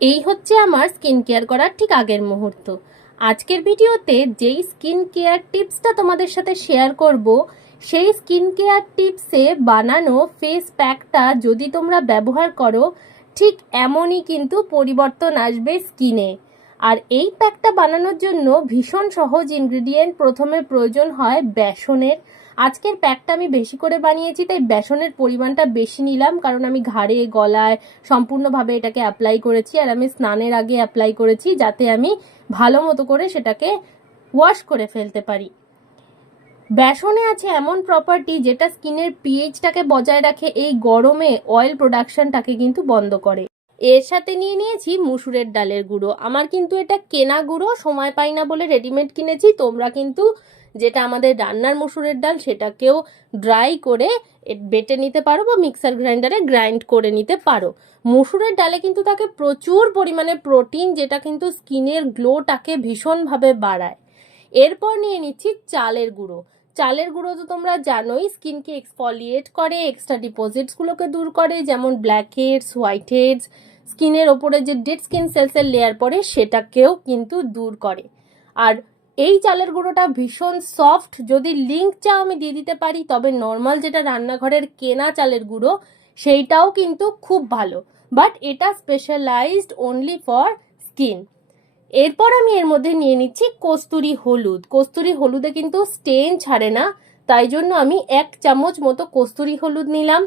এই হচ্ছে আমার স্কিন কেয়ার করার ঠিক আগের মুহূর্ত। আজকের ভিডিওতে যেই স্কিন কেয়ার টিপসটা তোমাদের সাথে শেয়ার করব, সেই স্কিন কেয়ার টিপসে বানানো ফেস প্যাকটা যদি তোমরা ব্যবহার করো, ঠিক এমনই কিন্তু পরিবর্তন আসবে স্কিনে। আর এই প্যাকটা বানানোর জন্য ভীষণ সহজ ইনগ্রিডিয়েন্ট প্রথমে প্রয়োজন হয় বেসনের। আজকের প্যাকটা আমি বেশি করে বানিয়েছি, তাই বেসনের পরিমাণটা বেশি নিলাম, কারণ আমি ঘাড়ে, গলায় সম্পূর্ণভাবে এটাকে অ্যাপ্লাই করেছি, আর আমি স্নানের আগে অ্যাপ্লাই করেছি, যাতে আমি ভালো মতো করে সেটাকে ওয়াশ করে ফেলতে পারি। বেসনে আছে এমন প্রপার্টি যেটা স্কিনের পিএইচটাকে বজায় রাখে, এই গরমে অয়েল প্রোডাকশনটাকে কিন্তু বন্ধ করে। এর সাথে নিয়ে নিয়েছি মুসুরের ডালের গুঁড়ো। আমার কিন্তু এটা কেনা গুঁড়ো, সময় পাই না বলে রেডিমেড কিনেছি, তোমরা কিন্তু যেটা আমাদের রান্নার মসুরের ডাল, সেটাকেও ড্রাই করে বেটে নিতে পারো বা মিক্সার গ্রাইন্ডারে গ্রাইন্ড করে নিতে পারো। মসুরের ডালে কিন্তু থাকে প্রচুর পরিমাণে প্রোটিন যেটা কিন্তু স্কিনের গ্লোটাকে ভীষণভাবে বাড়ায়। এরপর নিয়ে নিচ্ছি চালের গুঁড়ো। চালের গুঁড়ো তো তোমরা জানোই, স্কিনকে এক্সফলিয়েট করে এক্সট্রা ডিপোজিটসগুলোকে দূর করে, যেমন ব্ল্যাক হেডস হোয়াইট হেডস স্কিনের ওপরে যে ডেড স্কিন সেলসের লেয়ার পড়ে, সেটাকেও কিন্তু দূর করে। আর এই চালের গুঁড়োটা ভীষণ সফট যদি লিঙ্ক চা আমি দিয়ে দিতে পারি, তবে নর্মাল যেটা রান্নাঘরের কেনা চালের গুঁড়ো, সেইটাও কিন্তু খুব ভালো। বাট এটা স্পেশালাইজড অনলি ফর স্কিন এরপর আমি এর মধ্যে নিয়ে নিচ্ছি কস্তুরি হলুদ। কস্তুরি হলুদে কিন্তু স্টেন ছাড়ে না, তাই জন্য আমি এক চামচ মতো কস্তুরি হলুদ নিলাম,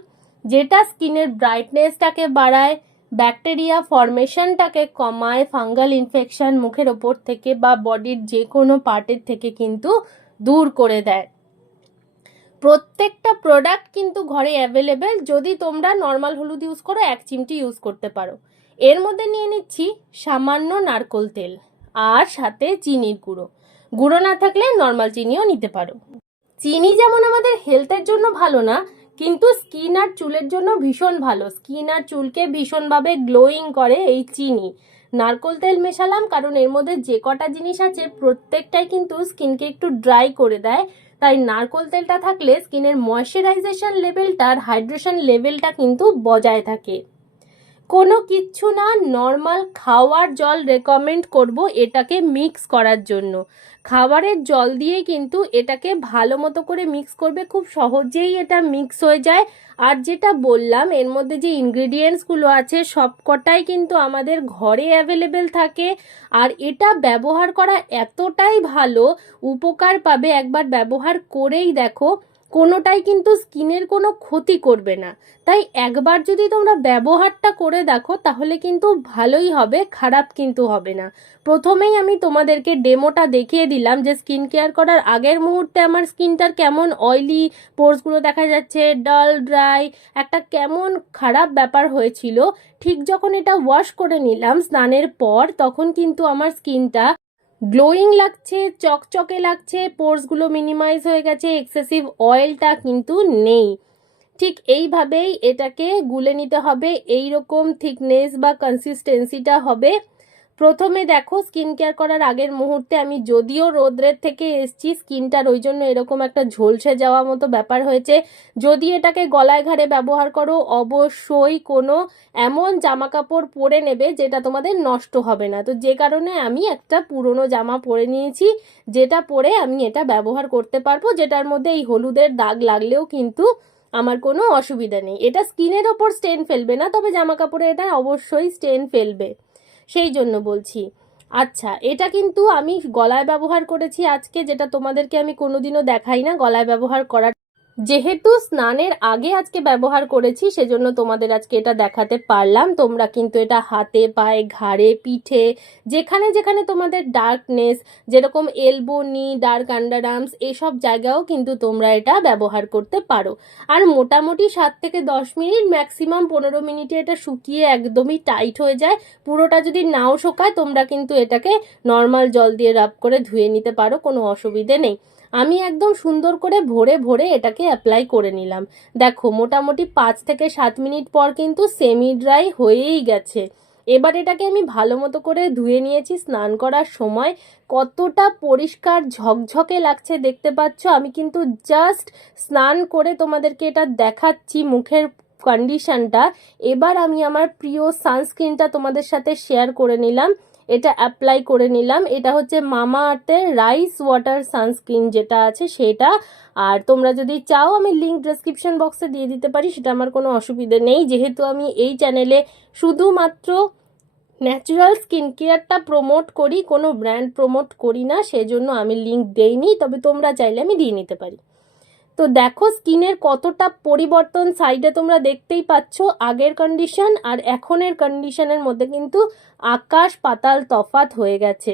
যেটা স্কিনের ব্রাইটনেসটাকে বাড়ায় ব্যাকটেরিয়া ফরমেশনটাকে কমায় ফাঙ্গাল ইনফেকশন মুখের ওপর থেকে বা বডির যে কোনো পার্টের থেকে কিন্তু দূর করে দেয়। প্রত্যেকটা প্রোডাক্ট কিন্তু ঘরে অ্যাভেলেবেল যদি তোমরা নর্মাল হলুদ ইউজ করো, এক চিমটি ইউজ করতে পারো। এর মধ্যে নিয়ে নিচ্ছি সামান্য নারকোল তেল আর সাথে চিনির গুঁড়ো। গুঁড়ো না থাকলে নর্মাল চিনিও নিতে পারো। চিনি যেমন আমাদের হেলথের জন্য ভালো না কিন্তু স্কিন আর চুলের জন্য ভীষণ ভালো। স্কিন আর চুলকে ভীষণভাবে গ্লোয়িং করে এই চিনি। নারকোল তেল মেশালাম কারণ এর মধ্যে যে কটা জিনিস আছে প্রত্যেকটাই কিন্তু স্কিনকে একটু ড্রাই করে দেয়। তাই নারকোল তেলটা থাকলে স্কিনের ময়শ্চারাইজেশন লেভেলটা আর হাইড্রেশন লেভেলটা কিন্তু বজায় থাকে। কোনো কিচ্ছু না নর্মাল খাওয়ার জল রেকমেন্ড করব এটাকে মিক্স করার জন্য। খাবারের জল দিয়ে কিন্তু এটাকে ভালো মতো করে মিক্স করবে, খুব সহজেই এটা মিক্স হয়ে যায়। আর যেটা বললাম, এর মধ্যে যে ইনগ্রিডিয়েন্টসগুলো আছে, সবকটাই কিন্তু আমাদের ঘরে অ্যাভেলেবেল থাকে। আর এটা ব্যবহার করা এতটাই ভালো, উপকার পাবে একবার ব্যবহার করেই দেখো। কোনোটাই কিন্তু স্কিনের কোনো ক্ষতি করবে না। তাই একবার যদি তোমরা ব্যবহারটা করে দেখো, তাহলে কিন্তু ভালোই হবে, খারাপ কিন্তু হবে না। প্রথমেই আমি তোমাদেরকে ডেমোটা দেখিয়ে দিলাম যে স্কিন কেয়ার করার আগের মুহূর্তে আমার স্কিনটার কেমন অয়েলি পোর্সগুলো দেখা যাচ্ছে ডাল ড্রাই একটা কেমন খারাপ ব্যাপার হয়েছিল। ঠিক যখন এটা ওয়াশ করে নিলাম স্নানের পর, তখন কিন্তু আমার স্কিনটা গ্লোয়িং লাগছে, চকচকে লাগছে পোর্সগুলো মিনিমাইজ হয়ে গেছে এক্সেসিভ অয়েলটা কিন্তু নেই। ঠিক এইভাবেই এটাকে গুলে নিতে হবে এই রকম থিকনেস বা কনসিস্টেন্সিটা হবে। প্রথমে দেখো স্কিন কেয়ার করার আগের মুহূর্তে আমি যদিও রোদ্রের থেকে এসছি স্কিনটার ওই জন্য এরকম একটা ঝলসে যাওয়া মতো ব্যাপার হয়েছে। যদি এটাকে গলায় ঘাড়ে ব্যবহার করো, অবশ্যই কোনো এমন জামা কাপড় পরে নেবে যেটা তোমাদের নষ্ট হবে না। তো যে কারণে আমি একটা পুরনো জামা পরে নিয়েছি, যেটা পরে আমি এটা ব্যবহার করতে পারব, যেটার মধ্যে এই হলুদের দাগ লাগলেও কিন্তু আমার কোনো অসুবিধা নেই। এটা স্কিনের ওপর স্টেন ফেলবে না, তবে জামা কাপড়ে এটা অবশ্যই স্টেন ফেলবে। সেই জন্য বলছি। আচ্ছা এটা কিন্তু আমি গলায় ব্যবহার করেছি আজকে, যেটা তোমাদেরকে আমি কোনোদিনও দেখাই না, গলায় ব্যবহার করার যেহেতু স্নানের আগে আজকে ব্যবহার করেছি, সেজন্য তোমাদের আজকে এটা দেখাতে পারলাম। তোমরা কিন্তু এটা হাতে, পায়ে, ঘাড়ে, পিঠে, যেখানে যেখানে তোমাদের ডার্কনেস যেরকম এলবো নি ডার্ক আন্ডার আর্মস এসব জায়গাও কিন্তু তোমরা এটা ব্যবহার করতে পারো। আর মোটামুটি সাত থেকে দশ মিনিট ম্যাক্সিমাম পনেরো মিনিটে এটা শুকিয়ে একদমই টাইট হয়ে যায়। পুরোটা যদি নাও শোকায়, তোমরা কিন্তু এটাকে নর্মাল জল দিয়ে রাব করে ধুয়ে নিতে পারো, কোনো অসুবিধে নেই। আমি একদম সুন্দর করে ভরে ভরে এটাকে অ্যাপ্লাই করে নিলাম। দেখো, মোটামুটি পাঁচ থেকে সাত মিনিট পর কিন্তু সেমি ড্রাই হয়েই গেছে। এবার এটাকে আমি ভালো মতো করে ধুয়ে নিয়েছি স্নান করার সময়। কতটা পরিষ্কার ঝকঝকে লাগছে দেখতে পাচ্ছ? আমি কিন্তু জাস্ট স্নান করে তোমাদেরকে এটা দেখাচ্ছি মুখের কন্ডিশনটা এবার আমি আমার প্রিয় সানস্ক্রিনটা তোমাদের সাথে শেয়ার করে নিলাম। এটা অ্যাপ্লাই করে নিলাম। এটা হচ্ছে মামা আর্থের রাইস ওয়াটার সানস্ক্রিন যেটা আছে সেটা। আর তোমরা যদি চাও, আমি লিঙ্ক ডেসক্রিপশন বক্সে দিয়ে দিতে পারি, সেটা আমার কোনো অসুবিধে নেই। যেহেতু আমি এই চ্যানেলে শুধুমাত্র ন্যাচারাল স্কিন কেয়ারটা প্রমোট করি, কোনো ব্র্যান্ড প্রমোট করি না, সেজন্য আমি লিঙ্ক দেইনি, তবে তোমরা চাইলে আমি দিয়ে নিতে পারি। তো দেখো স্কিনের কতটা পরিবর্তন সাইডে তোমরা দেখতেই পাচ্ছ, আগের কন্ডিশন আর এখনের কন্ডিশনের মধ্যে কিন্তু আকাশ পাতাল তফাত হয়ে গেছে।